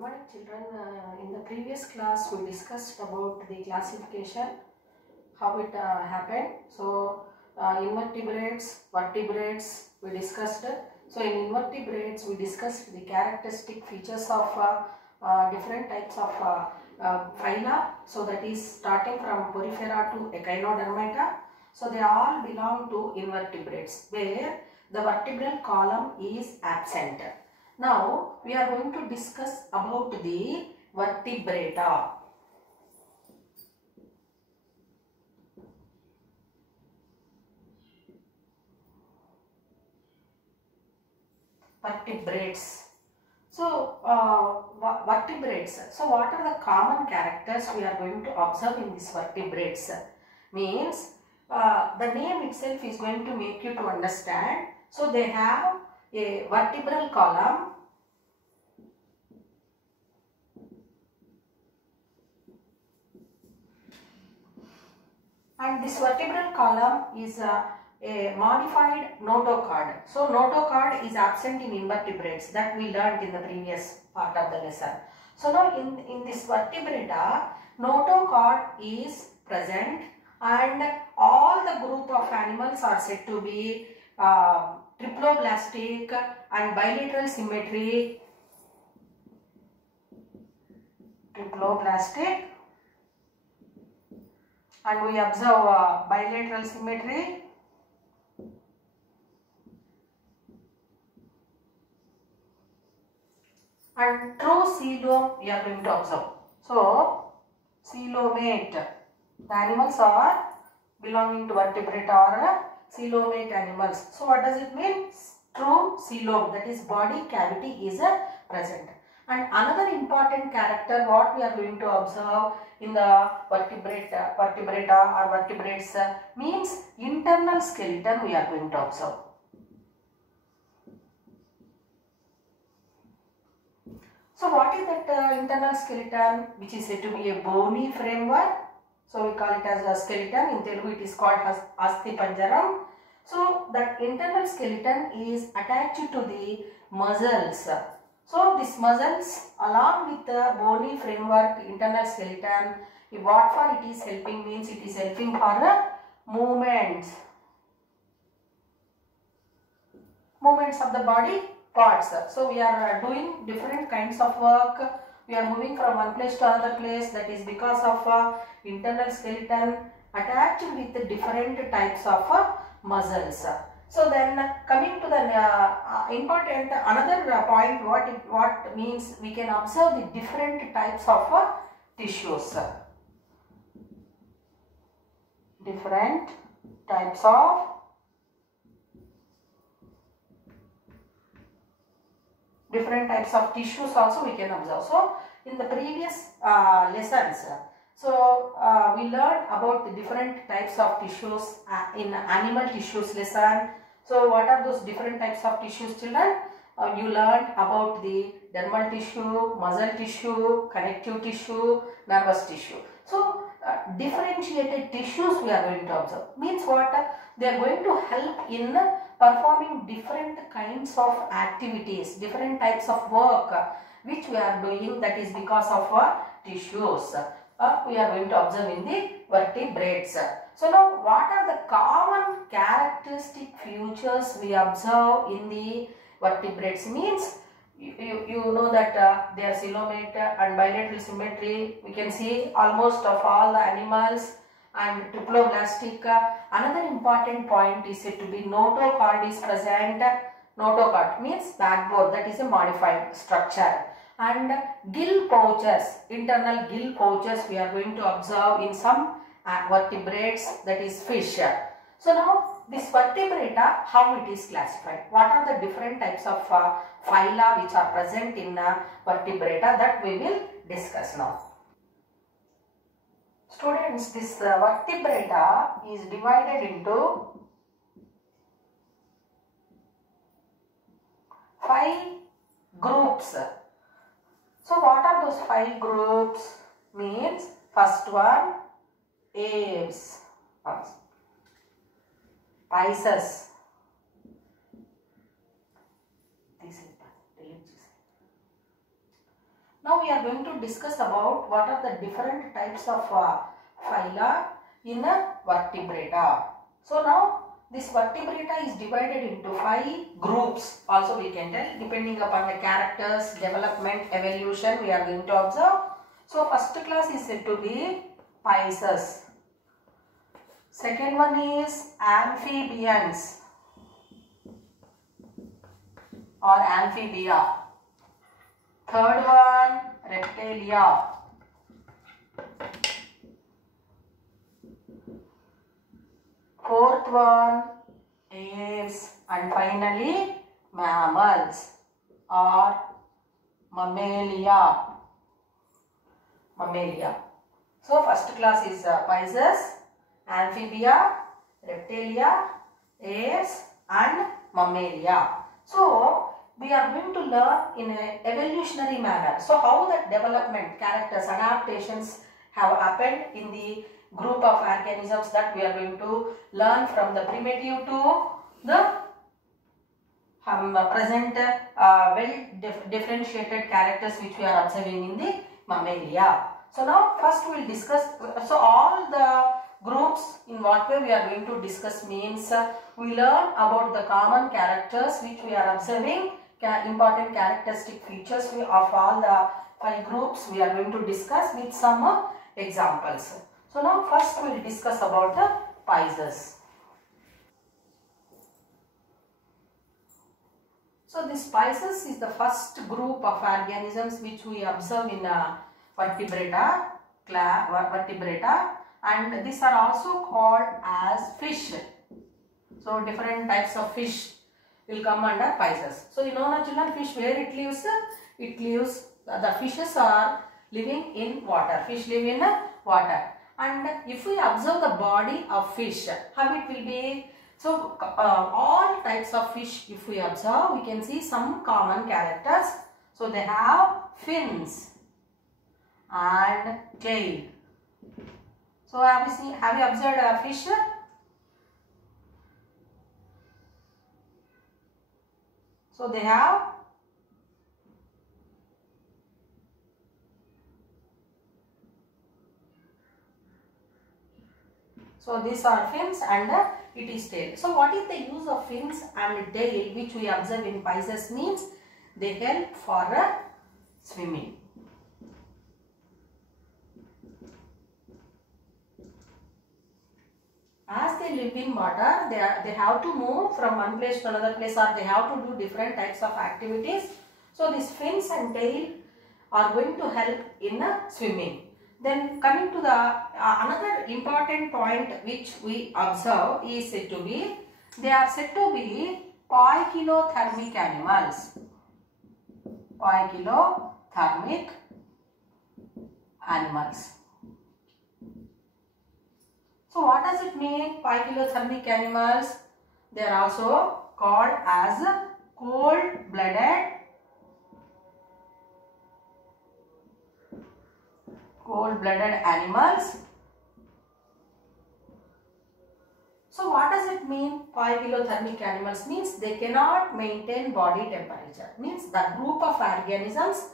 Good morning, children. In the previous class, we discussed about the classification, how it happened. So, invertebrates, vertebrates, we discussed. So, in invertebrates, we discussed the characteristic features of different types of phyla. So, that is starting from Porifera to Echinodermata. So, they all belong to invertebrates, where the vertebral column is absent. Now, we are going to discuss about the vertebrata. Vertebrates. So, vertebrates. So, what are the common characters we are going to observe in these vertebrates? Means, the name itself is going to make you to understand. So, they have a vertebral column. And this vertebral column is a modified notochord. So, notochord is absent in invertebrates, that we learnt in the previous part of the lesson. So, now in this vertebrata, notochord is present and all the group of animals are said to be triploblastic and bilateral symmetry. Triploblastic. And we observe bilateral symmetry. And true coelom we are going to observe. So, coelomate. The animals are belonging to vertebrata or coelomate animals. So, what does it mean? True coelom, that is body cavity is present. And another important character what we are going to observe in the vertebrata or vertebrates means internal skeleton we are going to observe. So what is that internal skeleton, which is said to be a bony framework? So we call it as a skeleton. In Telugu it is called as Asthi Panjaram. So that internal skeleton is attached to the muscles. So these muscles along with the bony framework internal skeleton, what for it is helping means it is helping for movements of the body parts. So we are doing different kinds of work. We are moving from one place to another place. That is because of internal skeleton attached with different types of muscles. So then coming to the important another point, what means we can observe the different types of tissues. Different types of tissues also we can observe. So in the previous lessons, so we learned about the different types of tissues in animal tissues lesson. So what are those different types of tissues, children? You learned about the dermal tissue, muscle tissue, connective tissue, nervous tissue. So differentiated tissues we are going to observe. Means what? They are going to help in performing different kinds of activities, different types of work which we are doing, that is because of tissues. We are going to observe in the vertebrates. So now what are the common characteristic features we observe in the vertebrates? Means you know that they are coelomate and bilateral symmetry. We can see almost of all the animals and triploblastic. Another important point is said to be notochord is present. Notochord means backbone, that is a modified structure. And gill pouches, internal gill pouches we are going to observe in some vertebrates, that is fish. So now this vertebrata, how it is classified? What are the different types of phyla which are present in vertebrata, that we will discuss now. Students, this vertebrata is divided into 5 groups. So what are those 5 groups? Means first one, aves, Pisces. Now we are going to discuss about what are the different types of phyla in a vertebrata. So now this vertebrata is divided into 5 groups. Also we can tell, depending upon the characters, development, evolution we are going to observe. So first class is said to be Pisces. Second one is amphibians or amphibia. Third one, reptilia. Fourth one, aves. And finally, mammals or mammalia. So first class is Pisces, amphibia, reptilia, aves and mammalia. So we are going to learn in an evolutionary manner. So how the development, characters, adaptations have happened in the group of organisms that we are going to learn from the primitive to the present differentiated characters which we are observing in the mammalia. So now first we will discuss, so all the groups in what way we are going to discuss means we learn about the common characters which we are observing, important characteristic features of all the 5 groups we are going to discuss with some examples. So now first we will discuss about the Pisces. So this Pisces is the first group of organisms which we observe in vertebrata, and these are also called as fish. So different types of fish will come under Pisces. So you know children, fish where it lives? It lives, the fishes are living in water. Fish live in water. And if we observe the body of fish, how it will be? So all types of fish, if we observe, we can see some common characters. So they have fins and tail. So have you observed a fish? So they have these are fins and it is tail. So what is the use of fins and tail which we observe in Pisces means they help for swimming. As they live in water, they have to move from one place to another place, or they have to do different types of activities. So these fins and tail are going to help in swimming. Then coming to the another important point which we observe is said to be, they are said to be poikilothermic animals. Poikilothermic animals. So what does it mean, poikilothermic animals? They are also called as cold-blooded animals. So what does it mean, poikilothermic animals? Means they cannot maintain body temperature. Means the group of organisms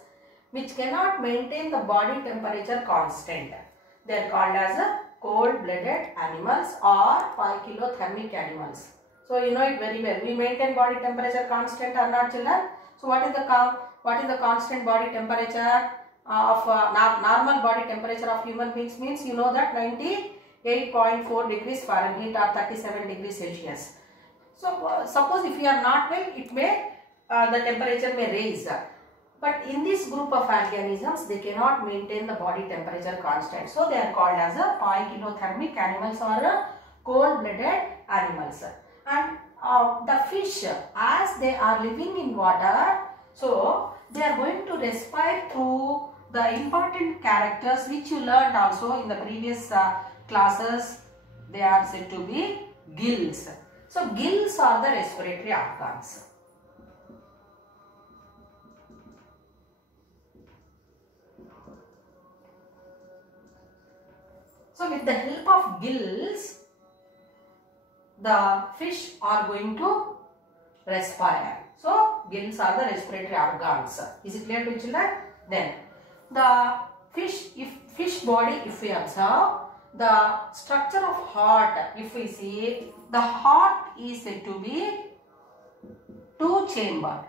which cannot maintain the body temperature constant. They are called as cold-blooded animals or poikilothermic animals. So you know it very well. We maintain body temperature constant or not, children? So what is the constant body temperature of normal body temperature of human beings? Means you know that 98.4 degrees Fahrenheit or 37 degrees Celsius. So suppose if you are not well, it may the temperature may raise. But in this group of organisms, they cannot maintain the body temperature constant. So they are called as a poikilothermic animals or cold-blooded animals. And the fish, as they are living in water, so they are going to respire through the important characters which you learned also in the previous classes. They are said to be gills. So gills are the respiratory organs. So with the help of gills, the fish are going to respire. So gills are the respiratory organs. Is it clear to children? Then The fish body, if we observe, the structure of heart, if we see, the heart is said to be two-chambered.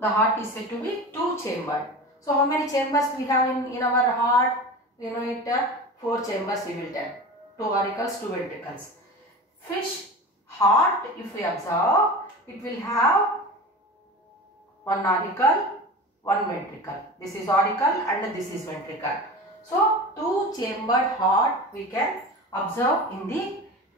The heart is said to be two-chambered. So how many chambers we have in our heart? We know it, 4 chambers we will tell. 2 auricles, 2 ventricles. Fish heart, if we observe, it will have 1 auricle, 1 ventricle. This is auricle and this is ventricle. So 2-chambered heart we can observe in the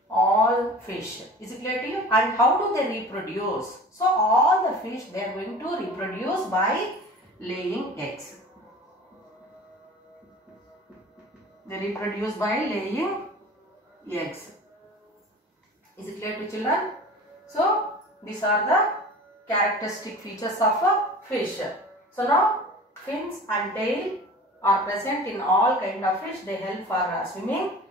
all fish. Is it clear to you? And how do they reproduce? So all the fish, they are going to reproduce by laying eggs. They reproduce by laying eggs. Is it clear to children? So these are the characteristic features of a fish. So now fins and tail are present in all kind of fish. They help for swimming,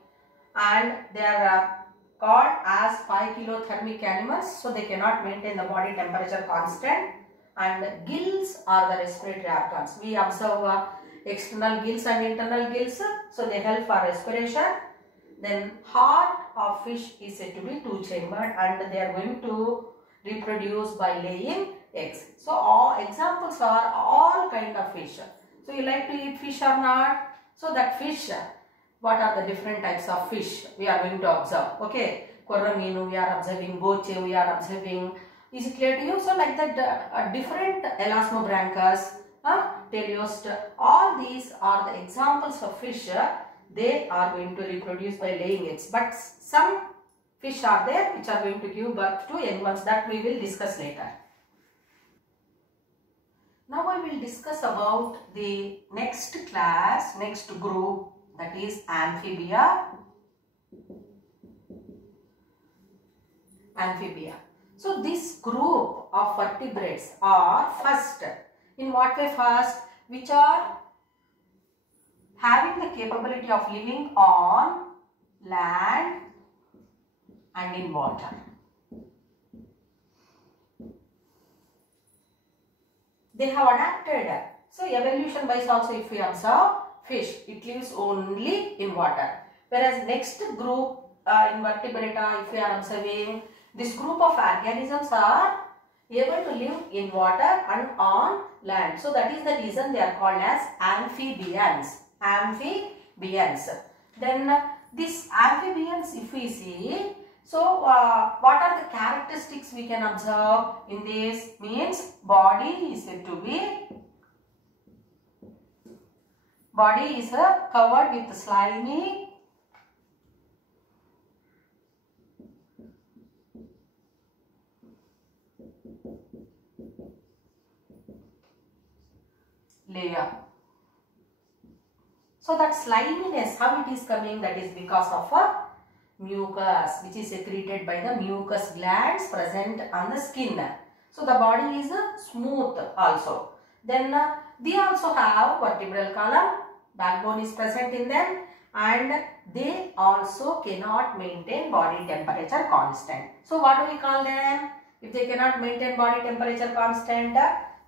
and they are called as 5 kilothermic animals. So they cannot maintain the body temperature constant. And gills are the respiratory organs. We observe external gills and internal gills. So they help for respiration. Then heart of fish is said to be two-chambered, and they are going to reproduce by laying eggs. So all examples are all kind of fish. So you like to eat fish or not? So that fish, what are the different types of fish we are going to observe? Okay, Corramino we are observing, Boche we are observing. Is it clear to you? So like that different Elasmobranchus, Teleost, all these are the examples of fish. They are going to reproduce by laying eggs. But some fish are there which are going to give birth to young ones, that we will discuss later. Now I will discuss about the next class, next group, that is amphibia. Amphibia. So this group of vertebrates are first, in what way first? Which are having the capability of living on land and in water. They have adapted. So evolution wise also, if we observe fish, it lives only in water. Whereas next group invertebrata, if we are observing, this group of organisms are able to live in water and on land. So that is the reason they are called as amphibians. Amphibians. Then these amphibians, if we see, so what are the characteristics we can observe in this? Means body is said to be, body is covered with slimy layer. So that sliminess, how it is coming, that is because of a mucus which is secreted by the mucus glands present on the skin. So the body is smooth also. Then they also have vertebral column, backbone is present in them, and they also cannot maintain body temperature constant. So what do we call them? If they cannot maintain body temperature constant,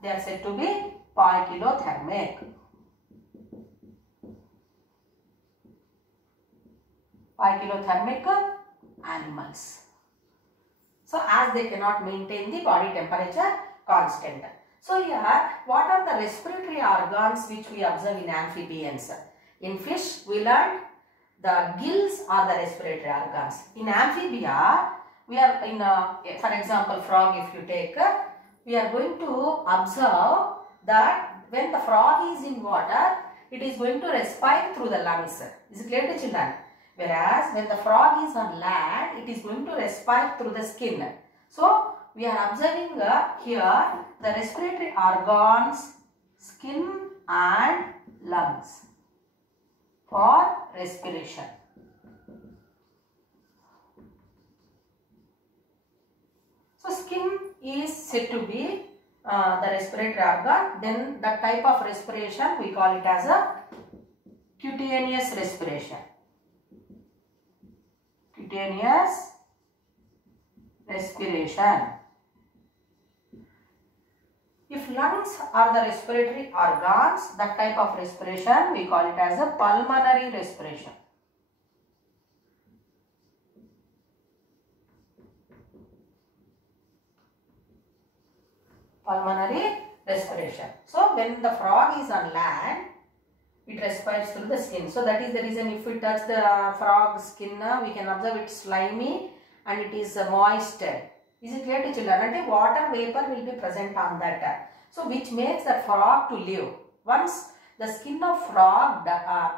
they are said to be poikilothermic. Poikilothermic animals. So as they cannot maintain the body temperature constant. So here, what are the respiratory organs which we observe in amphibians? In fish, we learned the gills are the respiratory organs. In amphibia, we are in, for example, frog if you take, we are going to observe that when the frog is in water, it is going to respire through the lungs. Is it clear to children? Whereas when the frog is on land, it is going to respire through the skin. So we are observing here the respiratory organs, skin and lungs for respiration. So skin is said to be the respiratory organ. Then the type of respiration, we call it as a cutaneous respiration. If lungs are the respiratory organs, that type of respiration we call it as a pulmonary respiration. Pulmonary respiration. So when the frog is on land, it respires through the skin. So that is the reason if we touch the frog skin, we can observe it's slimy and it is moist. Is it clear to children? And water vapor will be present on that. So which makes the frog to live. Once the skin of frog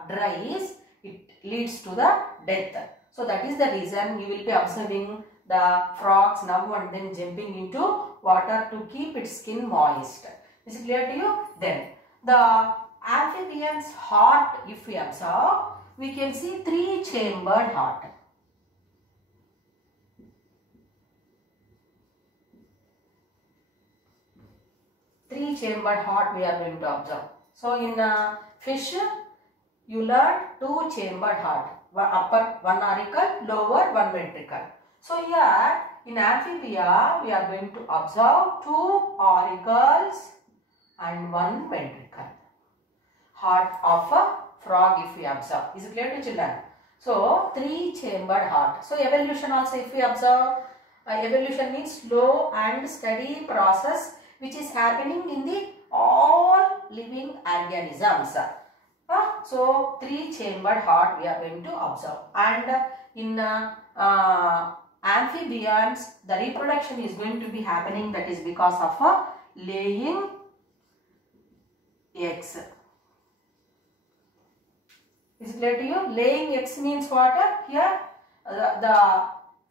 dries, it leads to the death. So that is the reason you will be observing the frogs now and then jumping into water to keep its skin moist. Is it clear to you? Then the amphibian's heart, if we observe, we can see 3-chambered heart. Three-chambered heart we are going to observe. So in fish, you learn 2-chambered heart. One upper, one auricle, lower, one ventricle. So here in amphibia, we are going to observe 2 auricles and 1 ventricle. Heart of a frog if we observe. Is it clear to children? So 3-chambered heart. So evolution also if we observe, evolution means slow and steady process which is happening in the all living organisms. So 3-chambered heart we are going to observe. And in amphibians, the reproduction is going to be happening, that is because of laying eggs. Is it clear to you? Laying eggs means what? Here the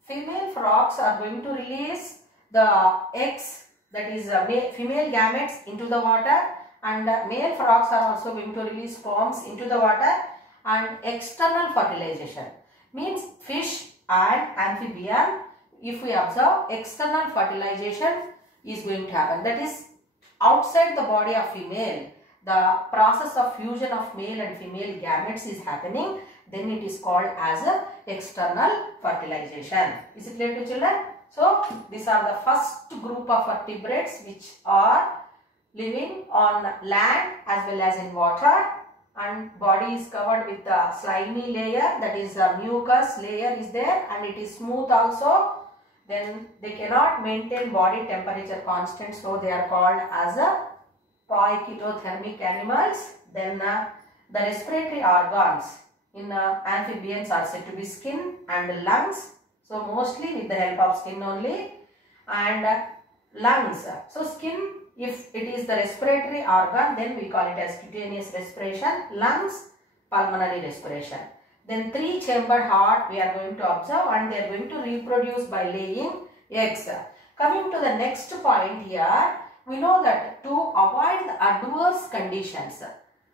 female frogs are going to release the eggs, that is female gametes into the water, and male frogs are also going to release sperms into the water. And external fertilization means fish and amphibian, if we observe, external fertilization is going to happen. That is outside the body of female, the process of fusion of male and female gametes is happening. Then it is called as a external fertilization. Is it clear to children? So these are the first group of vertebrates which are living on land as well as in water, and body is covered with a slimy layer, that is a mucus layer is there, and it is smooth also. Then they cannot maintain body temperature constant, so they are called as a poikilothermic animals. Then the respiratory organs in amphibians are said to be skin and lungs. So mostly with the help of skin only, and lungs. So skin, if it is the respiratory organ, then we call it as cutaneous respiration. Lungs, pulmonary respiration. Then 3-chambered heart we are going to observe, and they are going to reproduce by laying eggs. Coming to the next point here, we know that to avoid the adverse conditions.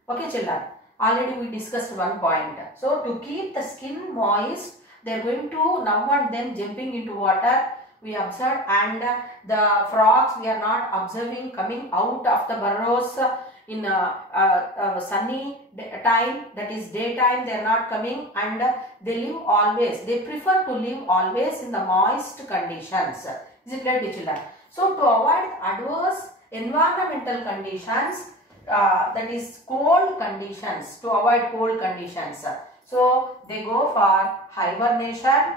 Okay children, already we discussed one point. So to keep the skin moist, they are going to now and then jumping into water we observed, and the frogs we are not observing coming out of the burrows in sunny time, that is daytime they are not coming, and they live always, they prefer to live always in the moist conditions. Is it clear to children? So to avoid adverse environmental conditions, that is cold conditions, to avoid cold conditions, so they go for hibernation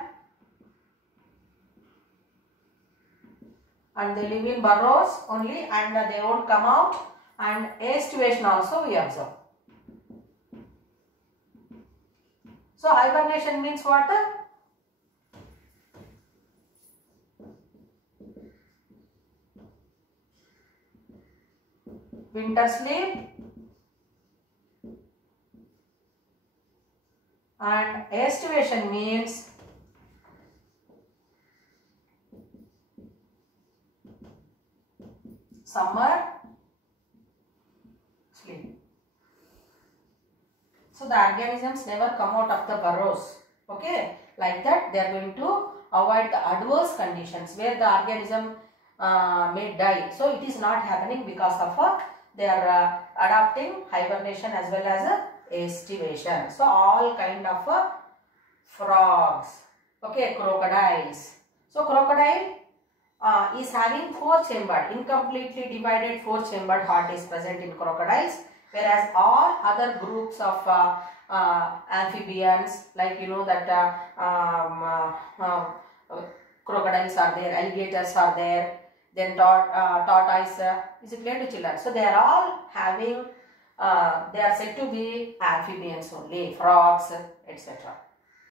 and they live in burrows only, and they won't come out, and aestivation also we observe. So hibernation means what? Winter sleep, and aestivation means summer sleep. So the organisms never come out of the burrows. Okay, like that they are going to avoid the adverse conditions where the organism may die. So it is not happening because of they are adopting hibernation as well as aestivation. So all kind of frogs. Okay, crocodiles. So crocodile is having 4-chambered, incompletely divided 4-chambered heart is present in crocodiles, whereas all other groups of amphibians, like that crocodiles are there, alligators are there, then tortoise is clear to children. So they are all having, they are said to be amphibians only, frogs, etc.